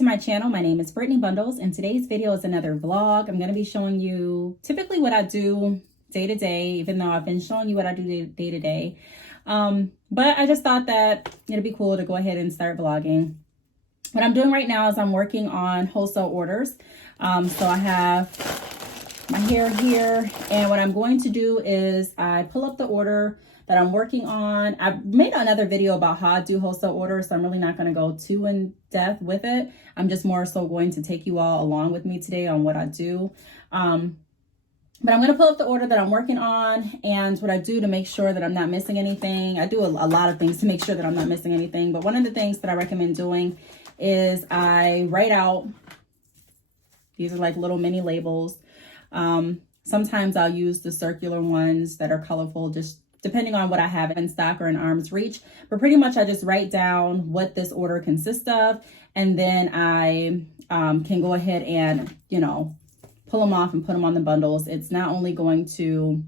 to my channel. My name is Brittney Bundles, and today's video is another vlog. I'm going to be showing you typically what I do day to day, even though I've been showing you what I do day to day. But I just thought that it'd be cool to go ahead and start vlogging. What I'm doing right now is I'm working on wholesale orders. So I have my hair here, and what I'm going to do is I pull up the order that I'm working on. I've made another video about how I do wholesale orders, so I'm really not going to go too in depth with it. I'm just more so going to take you all along with me today on what I do. But I'm going to pull up the order that I'm working on and what I do to make sure that I'm not missing anything. I do a lot of things to make sure that I'm not missing anything, but one of the things that I recommend doing is I write out, these are like little mini labels. Sometimes I'll use the circular ones that are colorful, just depending on what I have in stock or in arm's reach. But pretty much I just write down what this order consists of, and then I can go ahead and, pull them off and put them on the bundles. It's not only going to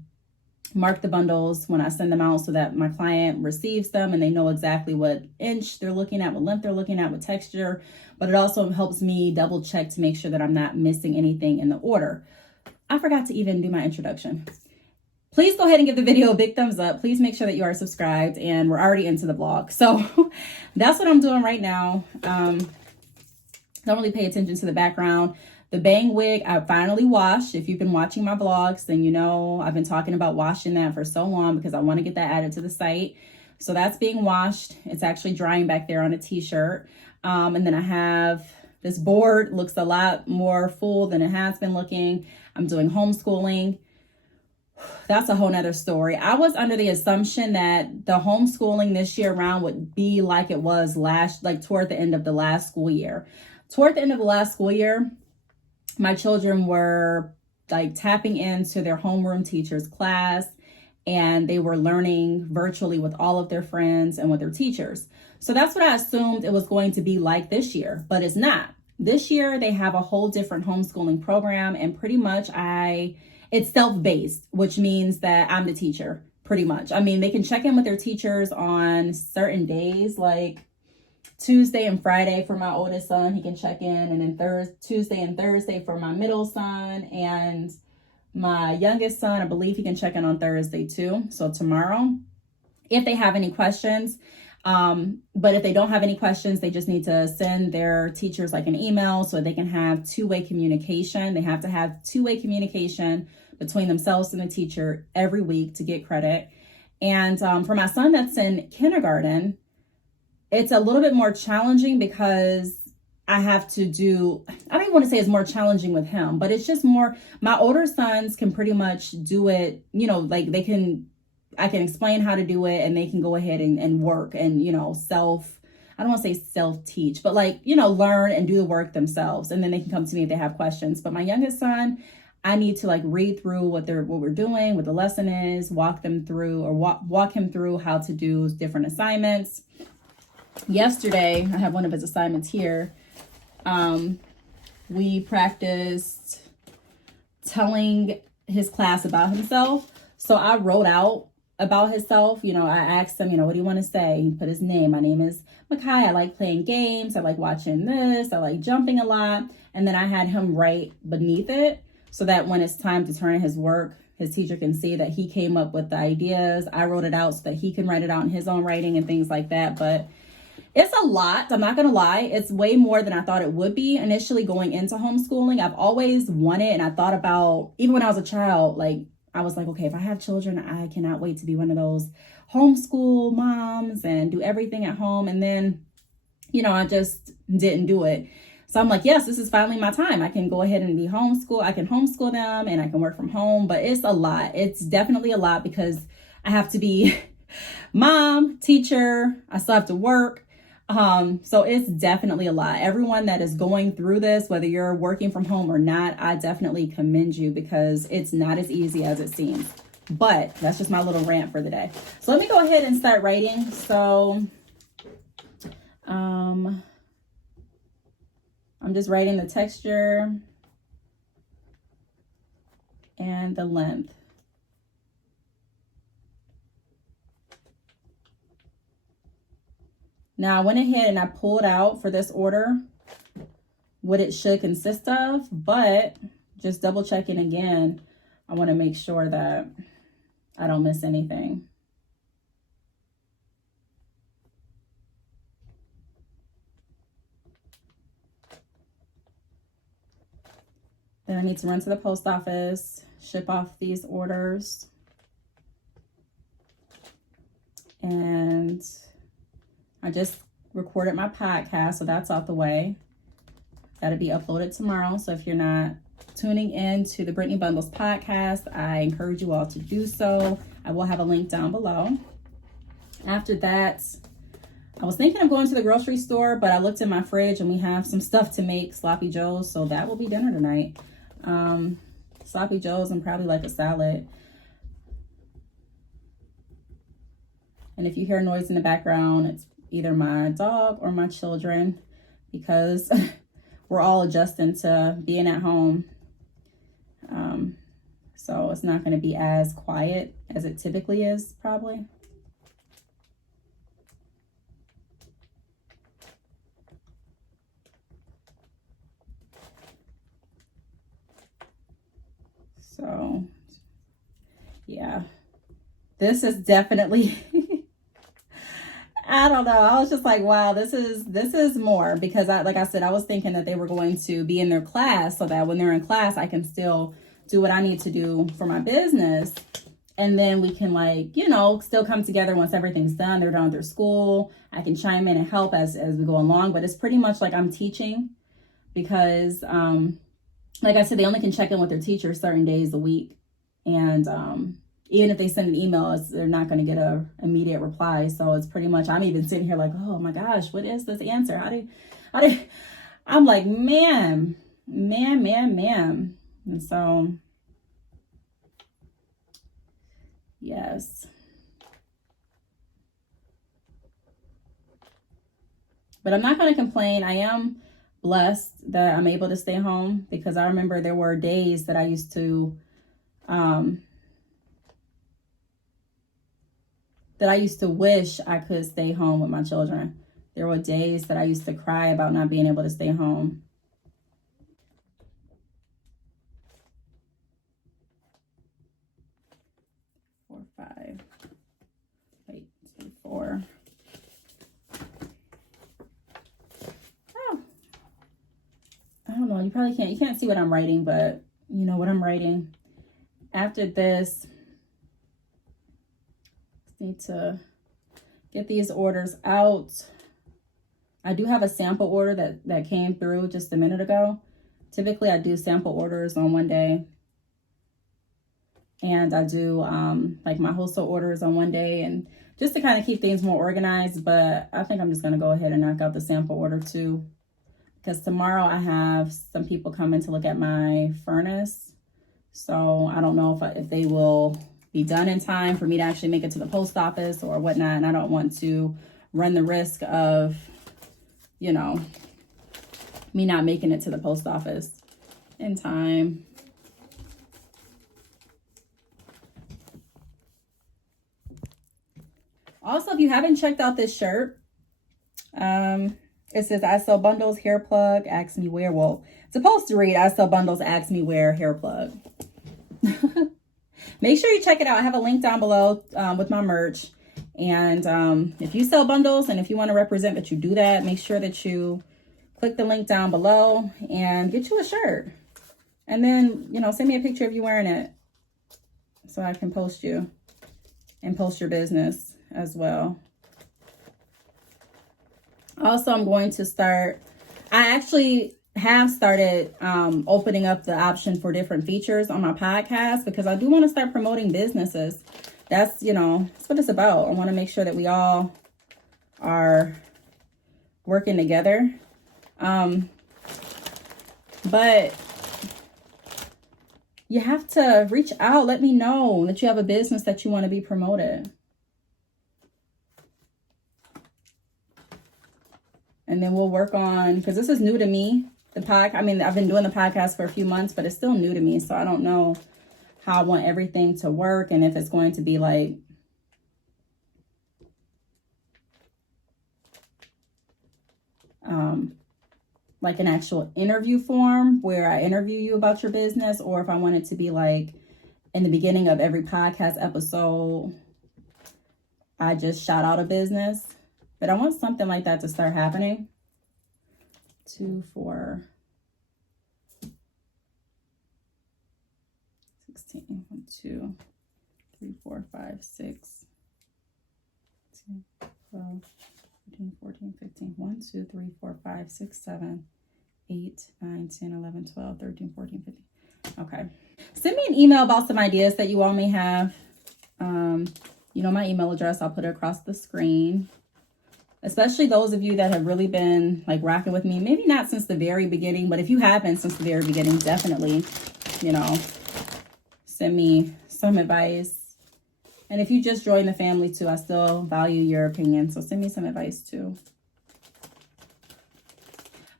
mark the bundles when I send them out so that my client receives them and they know exactly what inch they're looking at, what length they're looking at, what texture, but it also helps me double check to make sure that I'm not missing anything in the order. I forgot to even do my introduction. Please go ahead and give the video a big thumbs up. Please make sure that you are subscribed, and we're already into the vlog. So that's what I'm doing right now. Don't really pay attention to the background. The bang wig, I finally washed. If you've been watching my vlogs, then you know I've been talking about washing that for so long because I want to get that added to the site. So that's being washed. It's actually drying back there on a t-shirt. And then I have this board, looks a lot more full than it has been looking. I'm doing homeschooling. That's a whole nother story. I was under the assumption that the homeschooling this year around would be like it was toward the end of the last school year. Toward the end of the last school year, my children were tapping into their homeroom teacher's class, and they were learning virtually with all of their friends and with their teachers. So that's what I assumed it was going to be like this year, but it's not. This year, they have a whole different homeschooling program, and pretty much it's self-based, which means that I'm the teacher, pretty much. I mean, they can check in with their teachers on certain days, like Tuesday and Friday for my oldest son, he can check in, and then Tuesday and Thursday for my middle son, and my youngest son, I believe he can check in on Thursday too, so tomorrow, if they have any questions. But if they don't have any questions, they just need to send their teachers an email so they can have two-way communication. They have to have two-way communication between themselves and the teacher every week to get credit. And for my son that's in kindergarten, it's a little bit more challenging because I have to I don't even want to say it's more challenging with him, but it's just more, my older sons can pretty much do it, I can explain how to do it, and they can go ahead and work and, I don't want to say self-teach, but learn and do the work themselves. And then they can come to me if they have questions. But my youngest son, I need to read through what we're doing, what the lesson is, walk him through how to do different assignments. Yesterday, I have one of his assignments here. We practiced telling his class about himself. So I wrote out about himself. I asked him, what do you want to say? He put his name. My name is Makai. I like playing games. I like watching this. I like jumping a lot. And then I had him write beneath it so that when it's time to turn in his work, his teacher can see that he came up with the ideas. I wrote it out so that he can write it out in his own writing and things like that. But it's a lot. I'm not going to lie. It's way more than I thought it would be initially going into homeschooling. I've always wanted, and I thought about, even when I was a child, I was like, okay, if I have children, I cannot wait to be one of those homeschool moms and do everything at home. And then, I just didn't do it. So I'm like, yes, this is finally my time. I can go ahead and be homeschool. I can homeschool them and I can work from home, but it's a lot. It's definitely a lot because I have to be mom, teacher. I still have to work. So it's definitely a lot. Everyone that is going through this, whether you're working from home or not, I definitely commend you because it's not as easy as it seems. But that's just my little rant for the day. So let me go ahead and start writing. So, I'm just writing the texture and the length. Now I went ahead and I pulled out for this order what it should consist of, but just double checking again. I want to make sure that I don't miss anything. Then I need to run to the post office, ship off these orders. And I just recorded my podcast, so that's out the way. That'll be uploaded tomorrow. So if you're not tuning in to the Brittney Bundles podcast, I encourage you all to do so. I will have a link down below. After that, I was thinking of going to the grocery store, but I looked in my fridge and we have some stuff to make sloppy joes, so that will be dinner tonight. Sloppy joes and probably like a salad. And if you hear noise in the background, it's either my dog or my children, because we're all adjusting to being at home. So it's not going to be as quiet as it typically is, probably. So, yeah, this is definitely, I don't know. I was just like, wow, this is more, because like I said, I was thinking that they were going to be in their class so that when they're in class, I can still do what I need to do for my business. And then we can, like, you know, still come together once everything's done. They're done with their school. I can chime in and help as we go along. But it's pretty much like I'm teaching, because, like I said, they only can check in with their teacher certain days a week. And even if they send an email, they're not going to get a immediate reply. So it's pretty much, I'm even sitting here like, oh my gosh, what is this answer? I'm like, man. And so, yes. But I'm not going to complain. I am blessed that I'm able to stay home, because I remember there were days that I used to, wish I could stay home with my children. There were days that I used to cry about not being able to stay home. I don't know, you can't see what I'm writing, but you know what I'm writing. After this, need to get these orders out. I do have a sample order that came through just a minute ago. Typically I do sample orders on one day, and I do like my wholesale orders on one day, and just to kind of keep things more organized. But I think I'm just going to go ahead and knock out the sample order too, because tomorrow I have some people coming to look at my furnace. So I don't know if they will be done in time for me to actually make it to the post office or whatnot. And I don't want to run the risk of, you know, me not making it to the post office in time. Also, if you haven't checked out this shirt, it says, I sell bundles, hair plug, ask me where. Well, it's supposed to read, I sell bundles, ask me where, hair plug. Make sure you check it out. I have a link down below with my merch. And if you sell bundles and if you want to represent that you do that, make sure that you click the link down below and get you a shirt. And then, you know, send me a picture of you wearing it so I can post you and post your business as well. Also, I'm going to start, I actually have started opening up the option for different features on my podcast, because I do want to start promoting businesses. That's, you know, that's what it's about. I want to make sure that we all are working together. But you have to reach out. Let me know that you have a business that you want to be promoted. And then we'll work on, because this is new to me, I mean, I've been doing the podcast for a few months, but it's still new to me. So I don't know how I want everything to work, and if it's going to be like, like an actual interview form where I interview you about your business, or if I want it to be like in the beginning of every podcast episode, I just shout out a business. But I want something like that to start happening. 2, 4, 16, 1, 2, 3, 4, 5, 6, 10, 12, 13, 14, 15, 1, 2, 3, 4, 5, 6, 7, 8, 9, 10, 11, 12, 13, 14, 15. Okay. Send me an email about some ideas that you all may have. You know my email address. I'll put it across the screen. Especially those of you that have really been like rocking with me. Maybe not since the very beginning, but if you have been since the very beginning, definitely, you know, send me some advice. And if you just joined the family too, I still value your opinion. So send me some advice too.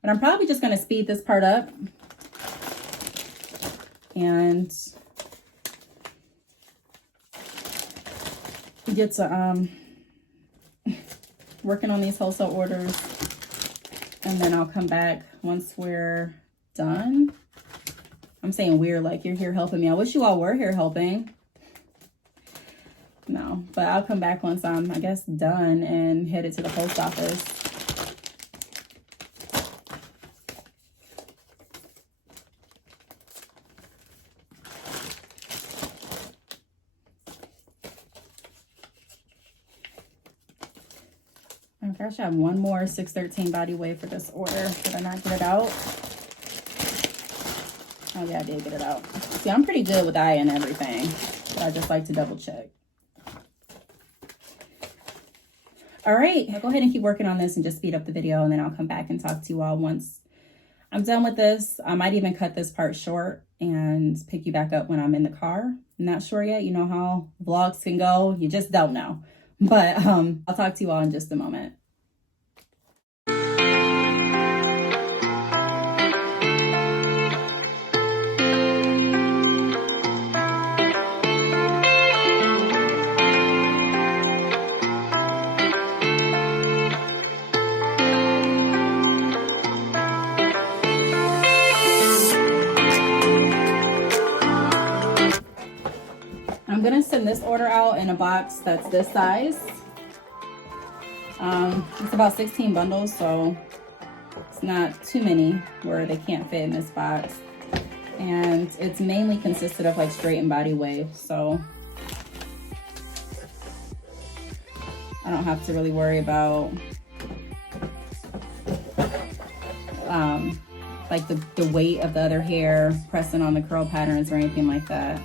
But I'm probably just going to speed this part up. And get to working on these wholesale orders, and then I'll come back once we're done. I'm saying we're like you're here helping me. I wish you all were here helping. No, but I'll come back once I'm, I guess, done and headed to the post office. I should have one more 613 body weight for this order. Did I not get it out? Oh yeah, I did get it out. See, I'm pretty good with eye and everything, but I just like to double check. All right, I'll go ahead and keep working on this and just speed up the video, and then I'll come back and talk to you all once I'm done with this. I might even cut this part short and pick you back up when I'm in the car. I'm not sure yet. You know how vlogs can go. You just don't know. But I'll talk to you all in just a moment. I'm gonna send this order out in a box that's this size. It's about 16 bundles, so it's not too many where they can't fit in this box. And it's mainly consisted of like straight and body waves, so I don't have to really worry about like the weight of the other hair pressing on the curl patterns or anything like that,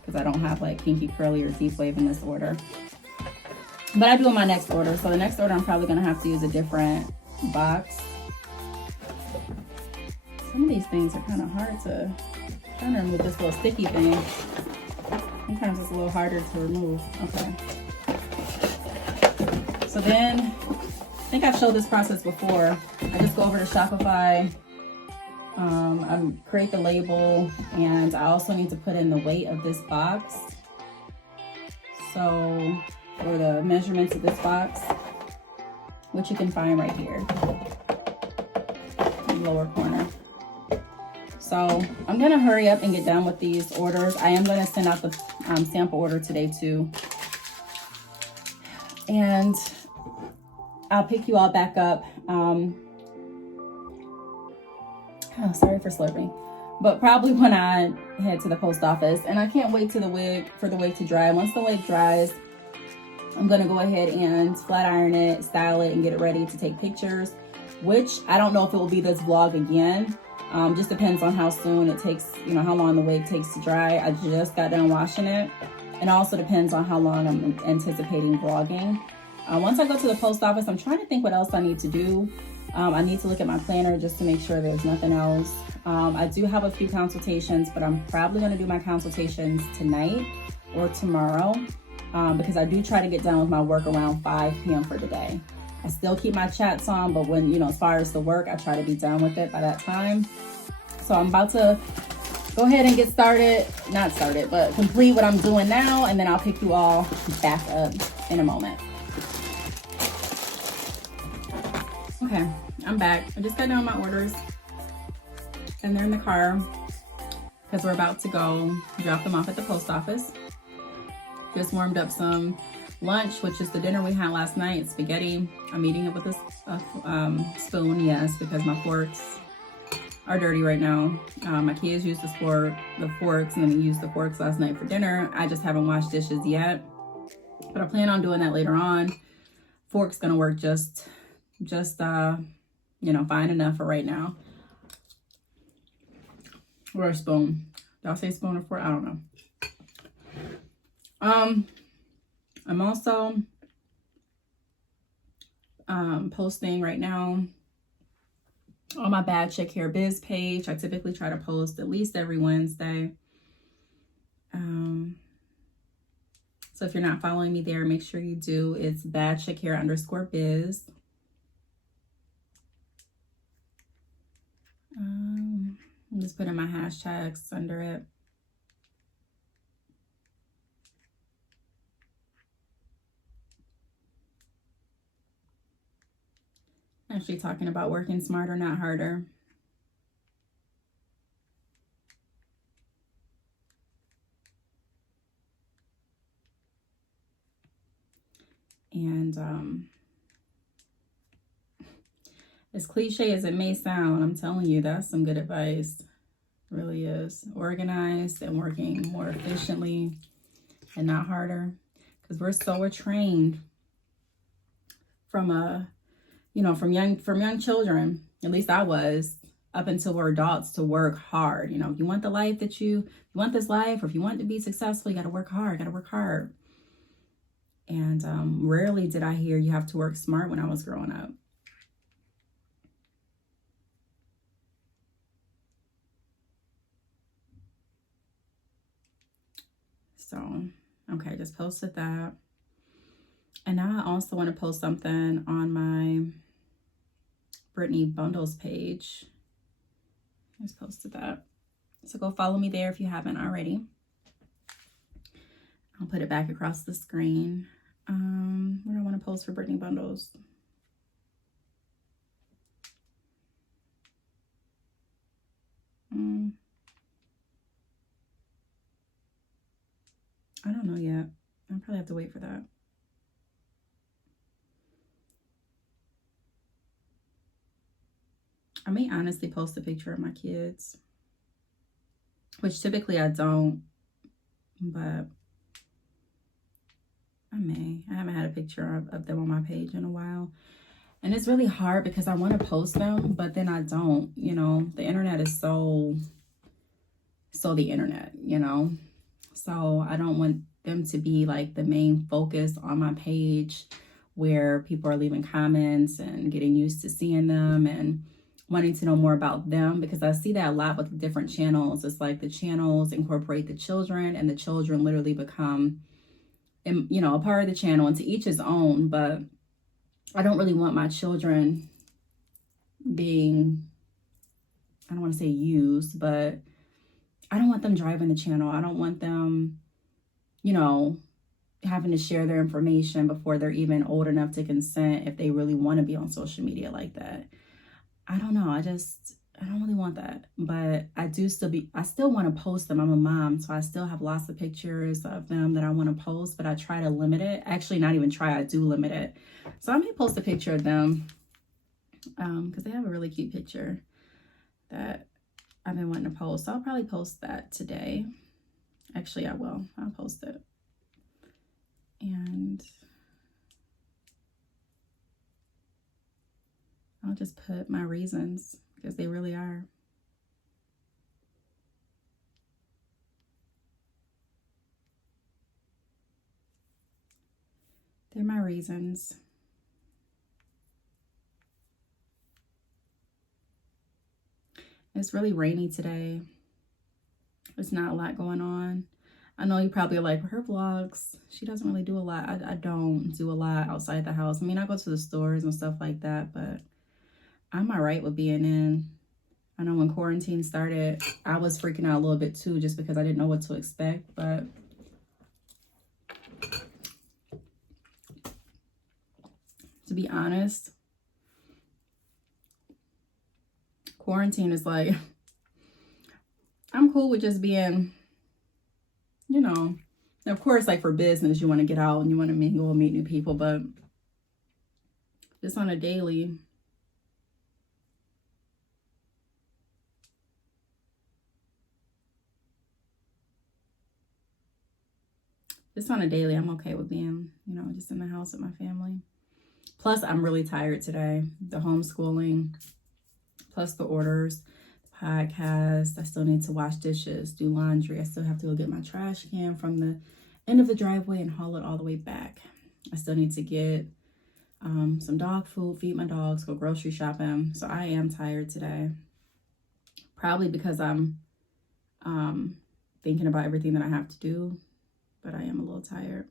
because I don't have like kinky, curly, or deep wave in this order. But I do in my next order. So the next order, I'm probably going to have to use a different box. Some of these things are kind of hard to, I'm trying to remove this little sticky thing. Sometimes it's a little harder to remove. Okay. So then, I think I've showed this process before. I just go over to Shopify. I create the label, and I also need to put in the weight of this box. So, or the measurements of this box, which you can find right here in the lower corner. So I'm gonna hurry up and get done with these orders. I am gonna send out the sample order today too. And I'll pick you all back up. Oh, sorry for slurping. But probably when I head to the post office. And I can't wait for the wig to dry. Once the wig dries, I'm gonna go ahead and flat iron it, style it, and get it ready to take pictures, which I don't know if it will be this vlog again. Just depends on how soon it takes, you know, how long the wig takes to dry. I just got done washing it. And also depends on how long I'm anticipating vlogging. Once I go to the post office, I'm trying to think what else I need to do. I need to look at my planner just to make sure there's nothing else. I do have a few consultations, but I'm probably going to do my consultations tonight or tomorrow because I do try to get done with my work around 5 p.m. for the day. I still keep my chats on, but when, you know, as far as the work, I try to be done with it by that time. So I'm about to go ahead and get started, not started, but complete what I'm doing now, and then I'll pick you all back up in a moment. Okay, I'm back. I just got down my orders and they're in the car because we're about to go drop them off at the post office. Just warmed up some lunch, which is the dinner we had last night, spaghetti. I'm eating it with a spoon, yes, because my forks are dirty right now. My kids used the forks, and then we used the forks last night for dinner. I just haven't washed dishes yet, but I plan on doing that later on. Fork's gonna work just you know, fine enough for right now. Or a spoon. Did I say spoon or fork? I don't know. I'm also posting right now on my Bad Chick Hair Biz page. I typically try to post at least every Wednesday. So if you're not following me there, make sure you do. It's Bad Chick Hair _biz. I'm just putting my hashtags under it. Actually talking about working smarter, not harder. And as cliche as it may sound, I'm telling you, that's some good advice. It really is. Organized and working more efficiently and not harder. Because we're trained from from young children, at least I was, up until we're adults, to work hard. You know, if you want the life that you want this life, or if you want to be successful, you got to work hard. And rarely did I hear you have to work smart when I was growing up. So, okay, just posted that. And now I also want to post something on my Brittney Bundles page. Just posted that. So go follow me there if you haven't already. I'll put it back across the screen. What do I want to post for Brittney Bundles? I don't know yet. I'll probably have to wait for that. I may honestly post a picture of my kids, which typically I don't, but I may. I haven't had a picture of them on my page in a while. And it's really hard because I want to post them, but then I don't. You know, the internet is so the internet, you know. So I don't want them to be like the main focus on my page, where people are leaving comments and getting used to seeing them and wanting to know more about them, because I see that a lot with different channels. It's like the channels incorporate the children, and the children literally become, you know, a part of the channel, and to each his own. But I don't really want my children being, I don't want to say used, but I don't want them driving the channel. I don't want them, you know, having to share their information before they're even old enough to consent, if they really want to be on social media like that. I don't know. I don't really want that. But I still want to post them. I'm a mom, so I still have lots of pictures of them that I want to post, but I try to limit it. Actually, not even try, I do limit it. So I may post a picture of them because they have a really cute picture that I've been wanting to post. So I'll probably post that today. Actually, I will. I'll post it. And I'll just put my reasons, because they really are. They're my reasons. It's really rainy today. There's not a lot going on. I know you probably are like, her vlogs, she doesn't really do a lot. I don't do a lot outside the house. I mean, I go to the stores and stuff like that, but I'm all right with being in. I know when quarantine started, I was freaking out a little bit too, just because I didn't know what to expect. But to be honest, quarantine is like, I'm cool with just being, you know, of course, like for business, you want to get out and you want to mingle and meet new people, but just on a daily, I'm okay with being, you know, just in the house with my family. Plus, I'm really tired today. The homeschooling, plus the orders, the podcast. I still need to wash dishes, do laundry. I still have to go get my trash can from the end of the driveway and haul it all the way back. I still need to get some dog food, feed my dogs, go grocery shopping. So I am tired today. Probably because I'm thinking about everything that I have to do, but I am a little tired.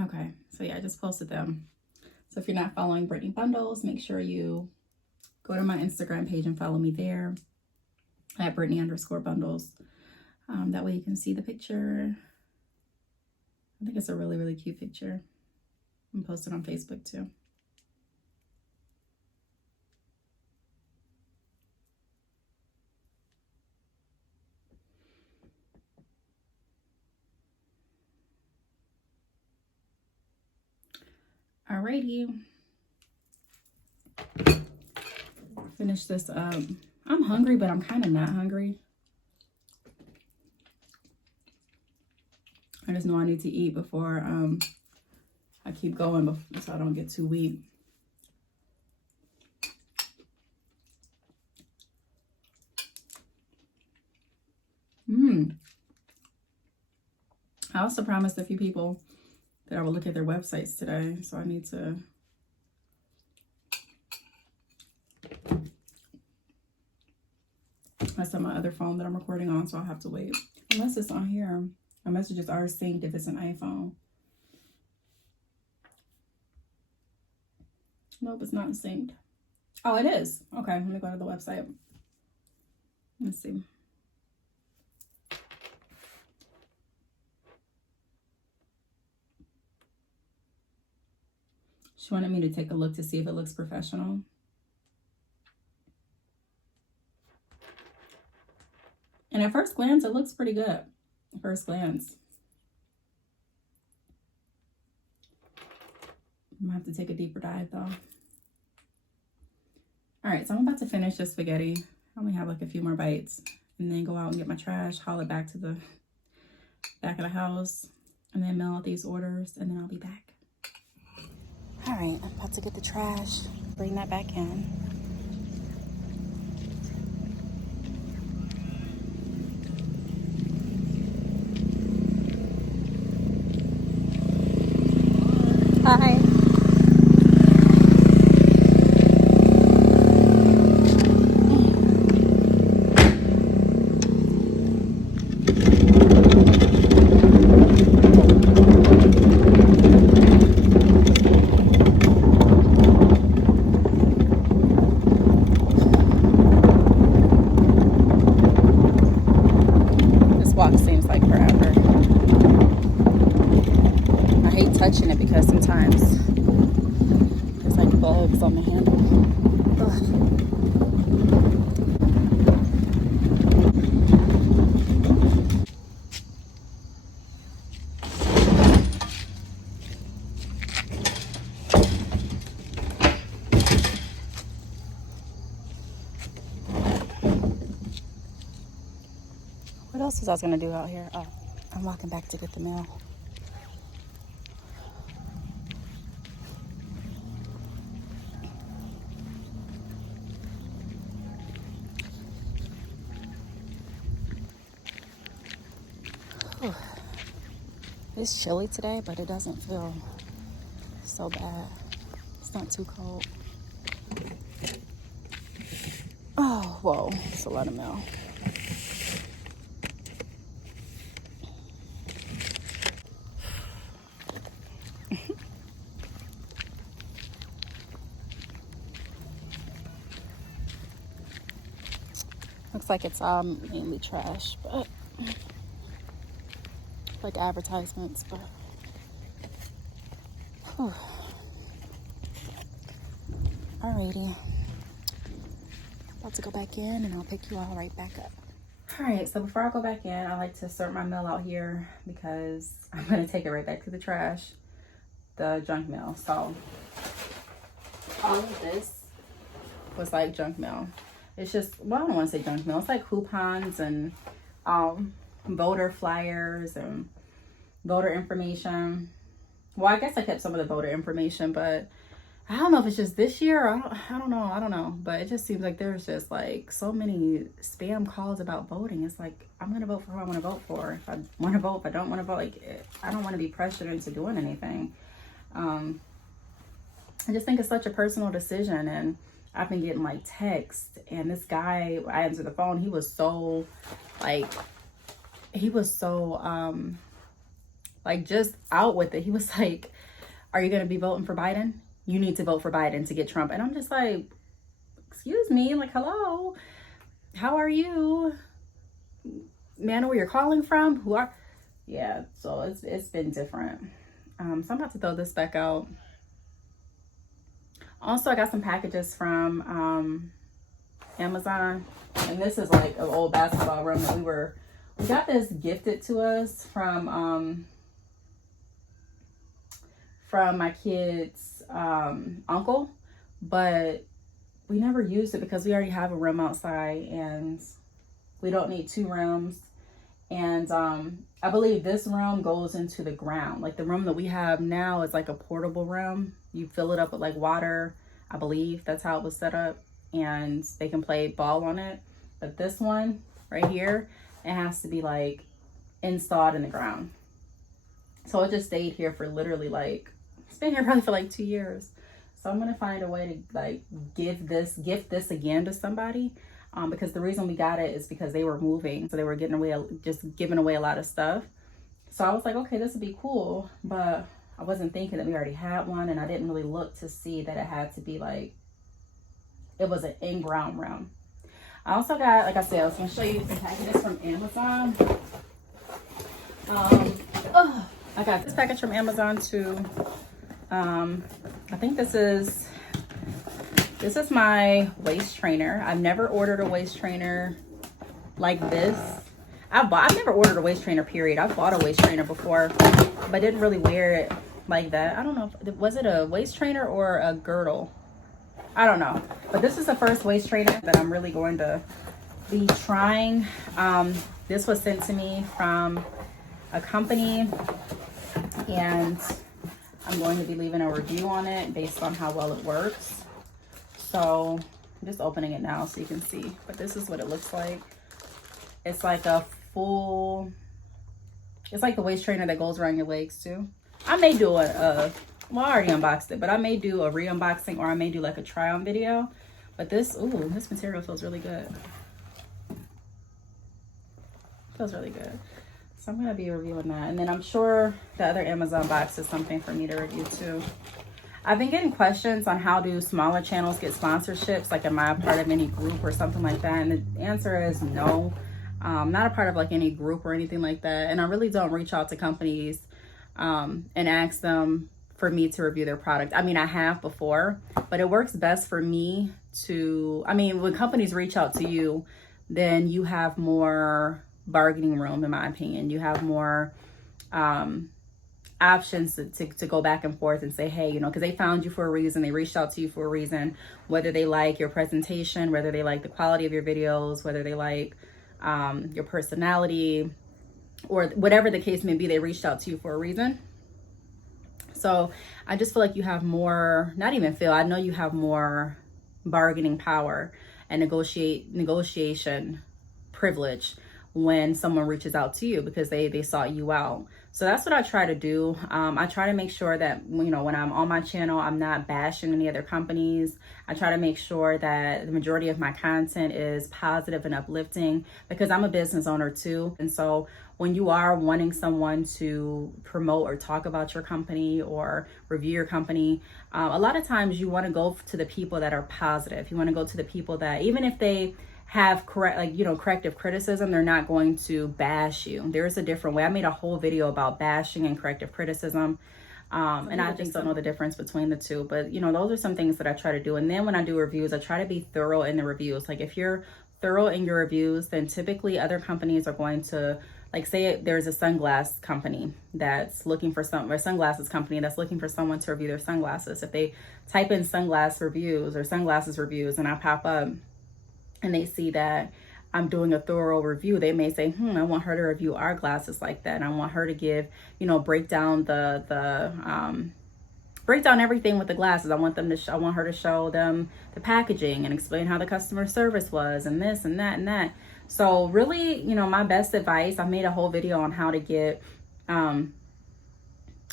Okay, so yeah, I just posted them. So if you're not following Brittney Bundles, make sure you go to my Instagram page and follow me there at Brittney_bundles. That way you can see the picture. I think it's a really, really cute picture. I'm posted on Facebook too. Alrighty. Finish this up. I'm hungry, but I'm kind of not hungry. I just know I need to eat before I keep going so I don't get too weak. I also promised a few people that I would look at their websites today, so I need to that's on my other phone that I'm recording on, so I'll have to wait. Unless it's on here. My messages are synced if it's an iPhone. Nope, it's not synced. Oh, it is. Okay, let me go to the website. Let's see. She wanted me to take a look to see if it looks professional. And at first glance, it looks pretty good. At first glance. I'm gonna have to take a deeper dive though. All right, so I'm about to finish this spaghetti. I only have like a few more bites, and then go out and get my trash, haul it back to the back of the house, and then mail out these orders, and then I'll be back. All right, I'm about to get the trash, bring that back in. Hi. This walk seems like forever. I hate touching it because sometimes there's like bugs on the handle. Ugh. What else was I gonna do out here? Oh, I'm walking back to get the mail. Whew. It's chilly today, but it doesn't feel so bad. It's not too cold. Oh, whoa, it's a lot of mail. Looks looks like it's mainly trash, but like advertisements, but whew. Alrighty, about to go back in and I'll pick you all right back up. All right, so before I go back in, I like to sort my mail out here because I'm gonna take it right back to the trash, the junk mail. So all of this was like junk mail. It's just, well, I don't want to say junk mail. It's like coupons and voter flyers and voter information. Well, I guess I kept some of the voter information, but I don't know if it's just this year or I don't know. But it just seems like there's just like so many spam calls about voting. It's like, I'm going to vote for who I want to vote for. If I want to vote, if I don't want to vote, like, I don't want to be pressured into doing anything. I just think it's such a personal decision. And I've been getting like texts, and this guy, I answered the phone, he was so like just out with it. He was like, are you going to be voting for Biden? You need to vote for Biden to get Trump. And I'm just like, excuse me, like, hello, how are you? Man, where you're calling from? Who are? Yeah, so it's been different. So I'm about to throw this back out. Also, I got some packages from Amazon, and this is like an old basketball room that we got this gifted to us from my kid's uncle, but we never used it because we already have a room outside and we don't need two rooms. And I believe this room goes into the ground. Like the room that we have now is like a portable room. You fill it up with like water. I believe that's how it was set up, and they can play ball on it. But this one right here, it has to be like installed in the ground. So it just stayed here for literally like, it's been here probably for like 2 years. So I'm gonna find a way to like gift this again to somebody, because the reason we got it is because they were moving, so they were giving away a lot of stuff. So I was like, okay, this would be cool, but I wasn't thinking that we already had one, and I didn't really look to see that it had to be like, it was an in-ground room. I also got, like I said, I was gonna show you some packages from Amazon. I got this package from Amazon too. I think this is my waist trainer. I've never ordered a waist trainer like this. I've never ordered a waist trainer, period. I've bought a waist trainer before, but didn't really wear it like that. I don't know if was it a waist trainer or a girdle. I don't know, but this is the first waist trainer that I'm really going to be trying. This was sent to me from a company, and I'm going to be leaving a review on it based on how well it works. So I'm just opening it now so you can see, but this is what it looks like. It's like it's like the waist trainer that goes around your legs too. I may do well, I already unboxed it, but I may do a re-unboxing, or I may do like a try on video. But this material feels really good. Feels really good. So I'm going to be reviewing that. And then I'm sure the other Amazon box is something for me to review too. I've been getting questions on how do smaller channels get sponsorships, like am I a part of any group or something like that? And the answer is no. I'm not a part of like any group or anything like that. And I really don't reach out to companies and ask them for me to review their product. I mean, I have before, but it works best for me to, when companies reach out to you, then you have more bargaining room, in my opinion. You have more options to go back and forth and say, hey, because they found you for a reason. They reached out to you for a reason, whether they like your presentation, whether they like the quality of your videos, whether they like your personality, or whatever the case may be. They reached out to you for a reason. So I just feel like you have more, I know you have more bargaining power and negotiation privilege when someone reaches out to you because they sought you out. So that's what I try to do. I try to make sure that, when I'm on my channel, I'm not bashing any other companies. I try to make sure that the majority of my content is positive and uplifting, because I'm a business owner too. And so when you are wanting someone to promote or talk about your company or review your company, a lot of times you want to go to the people that are positive. You want to go to the people that, even if they have corrective criticism. They're not going to bash you. There's a different way. I made a whole video about bashing and corrective criticism. And I just don't know the difference between the two, but those are some things that I try to do. And then when I do reviews, I try to be thorough in the reviews. Like if you're thorough in your reviews, then typically other companies are going to, like, say there's a sunglass company that's looking for sunglasses company that's looking for someone to review their sunglasses. If they type in sunglass reviews or sunglasses reviews and I pop up and they see that I'm doing a thorough review, they may say, I want her to review our glasses like that. And I want her to give, break down break down everything with the glasses. I want her to show them the packaging and explain how the customer service was and this and that and that. So really, my best advice, I made a whole video on how to get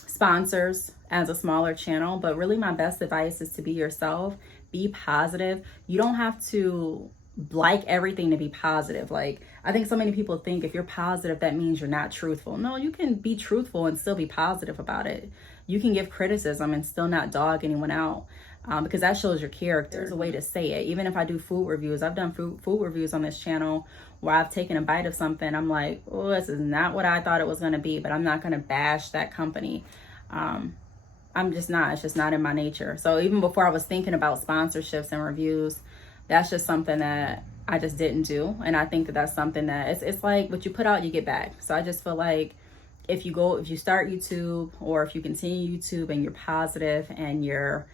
sponsors as a smaller channel, but really my best advice is to be yourself, be positive. You don't have to like everything to be positive. Like, I think so many people think if you're positive, that means you're not truthful. No, you can be truthful and still be positive about it. You can give criticism and still not dog anyone out, because that shows your character. There's a way to say it. Even if I do food reviews, I've done food reviews on this channel where I've taken a bite of something. I'm like, oh, this is not what I thought it was going to be, but I'm not going to bash that company. I'm just not. It's just not in my nature. So even before I was thinking about sponsorships and reviews, that's just something that I just didn't do. And I think that that's something that it's like what you put out, you get back. So I just feel like if you start YouTube or if you continue YouTube and you're positive and you're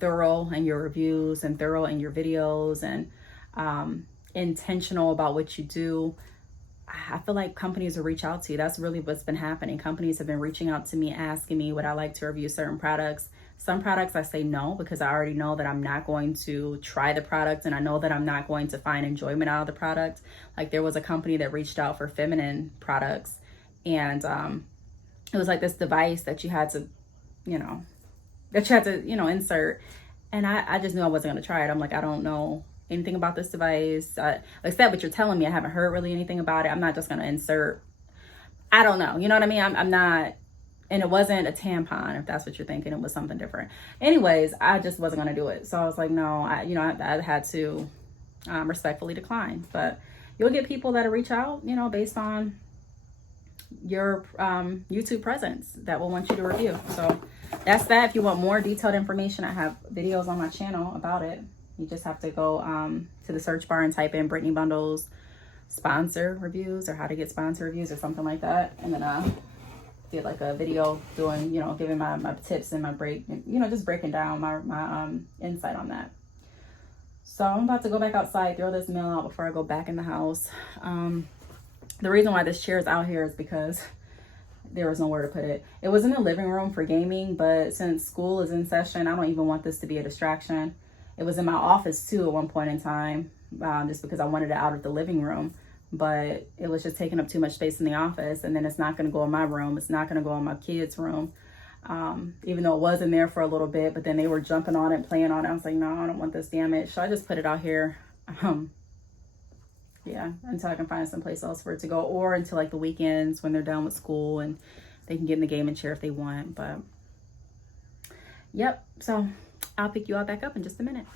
thorough in your reviews and thorough in your videos and intentional about what you do, I feel like companies will reach out to you. That's really what's been happening. Companies have been reaching out to me, asking me would I like to review certain products. Some products I say no, because I already know that I'm not going to try the product and I know that I'm not going to find enjoyment out of the product. Like there was a company that reached out for feminine products, and it was like this device that you had to, insert. And I just knew I wasn't going to try it. I'm like, I don't know anything about this device. Except what you're telling me, I haven't heard really anything about it. I'm not just going to insert. I don't know. You know what I mean? I'm not. And it wasn't a tampon, if that's what you're thinking. It was something different. Anyways, I just wasn't going to do it. So I was like, no, I had to respectfully decline. But you'll get people that'll reach out, based on your YouTube presence that will want you to review. So that's that. If you want more detailed information, I have videos on my channel about it. You just have to go to the search bar and type in Brittney Bundles sponsor reviews or how to get sponsor reviews or something like that. And then did like a video doing, giving my tips and my just breaking down my insight on that. So I'm about to go back outside, throw this mail out before I go back in the house. The reason why this chair is out here is because there was nowhere to put it. It was in the living room for gaming, but since school is in session, I don't even want this to be a distraction. It was in my office too at one point in time, just because I wanted it out of the living room. But it was just taking up too much space in the office, and then it's not going to go in my room. It's not going to go in my kids' room, even though it was in there for a little bit. But then they were jumping on it, playing on it. I was like, no, I don't want this damaged. So I just put it out here, until I can find someplace else for it to go, or until like the weekends when they're done with school and they can get in the gaming chair if they want. But yep, so I'll pick you all back up in just a minute.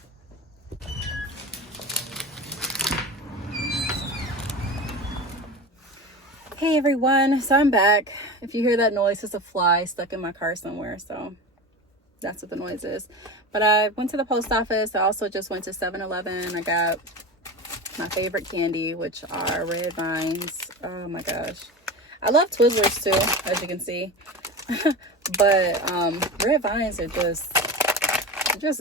Hey everyone, so I'm back. If you hear that noise, it's a fly stuck in my car somewhere, so that's what the noise is. But I went to the post office. I also just went to 7-Eleven. I got my favorite candy, which are red vines. Oh my gosh, I love Twizzlers too, as you can see. But red vines are just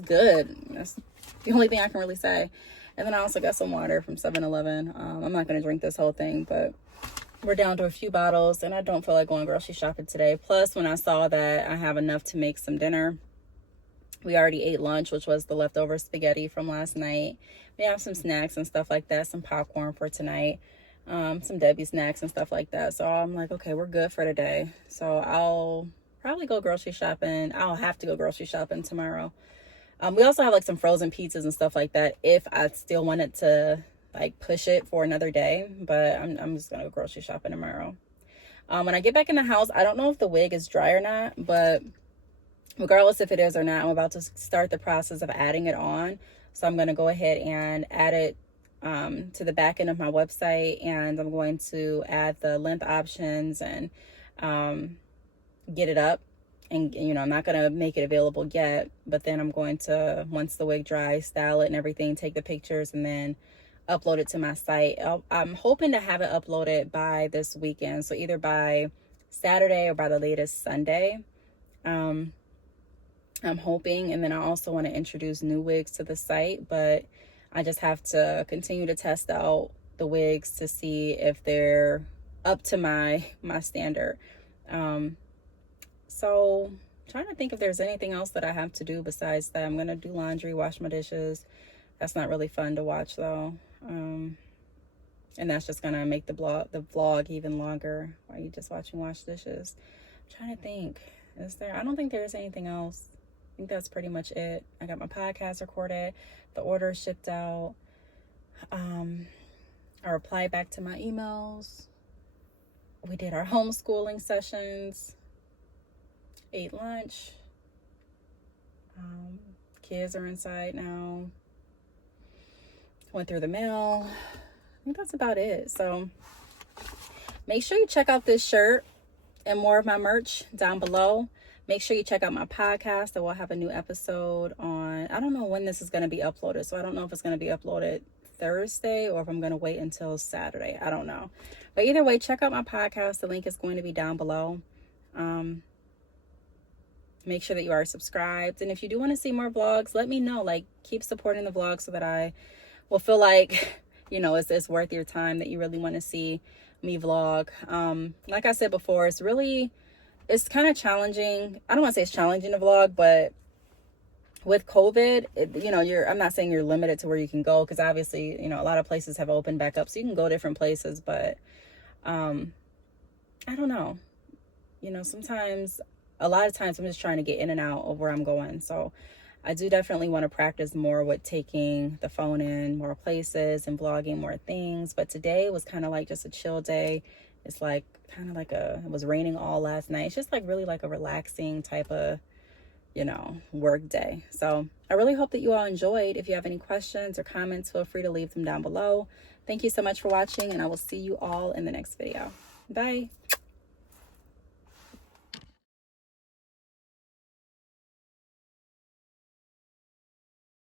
good. That's the only thing I can really say. And then I also got some water from 7-Eleven. I'm not gonna drink this whole thing, but we're down to a few bottles, and I don't feel like going grocery shopping today. Plus, when I saw that I have enough to make some dinner, we already ate lunch, which was the leftover spaghetti from last night. We have some snacks and stuff like that, some popcorn for tonight, some Debbie snacks and stuff like that. So I'm like, okay, we're good for today. So I'll probably go grocery shopping. I'll have to go grocery shopping tomorrow. We also have like some frozen pizzas and stuff like that if I still wanted to like push it for another day, but I'm just gonna go grocery shopping tomorrow. When I get back in the house, I don't know if the wig is dry or not, but regardless if it is or not, I'm about to start the process of adding it on. So I'm gonna go ahead and add it to the back end of my website, and I'm going to add the length options and get it up. And, you know, I'm not going to make it available yet, but then I'm going to, once the wig dries, style it and everything, take the pictures, and then upload it to my site. I'm hoping to have it uploaded by this weekend. So either by Saturday or by the latest Sunday. I'm hoping. And then I also want to introduce new wigs to the site, but I just have to continue to test out the wigs to see if they're up to my standard. So I'm trying to think if there's anything else that I have to do besides that. I'm going to do laundry, wash my dishes. That's not really fun to watch though. And that's just going to make the vlog even longer while you just watching wash dishes. I'm trying to think. I don't think there's anything else. I think that's pretty much it. I got my podcast recorded. The order shipped out. I replied back to my emails. We did our homeschooling sessions. Ate lunch. Kids are inside now. Went through the mail. I think that's about it. So make sure you check out this shirt and more of my merch down below. Make sure you check out my podcast. I will have a new episode on, I don't know when this is going to be uploaded. So I don't know if it's going to be uploaded Thursday or if I'm going to wait until Saturday. I don't know. But either way, check out my podcast. The link is going to be down below. Make sure that you are subscribed. And if you do want to see more vlogs, let me know. Like, keep supporting the vlog so that I will feel like, you know, it's worth your time, that you really want to see me vlog. Like I said before, it's kind of challenging. I don't want to say it's challenging to vlog, but with COVID, you know, I'm not saying you're limited to where you can go, because obviously, you know, a lot of places have opened back up, so you can go different places, but I don't know. You know, a lot of times I'm just trying to get in and out of where I'm going. So I do definitely want to practice more with taking the phone in more places and vlogging more things. But today was kind of like just a chill day. It's like kind of like it was raining all last night. It's just like really like a relaxing type of, you know, work day. So I really hope that you all enjoyed. If you have any questions or comments, feel free to leave them down below. Thank you so much for watching, and I will see you all in the next video. Bye.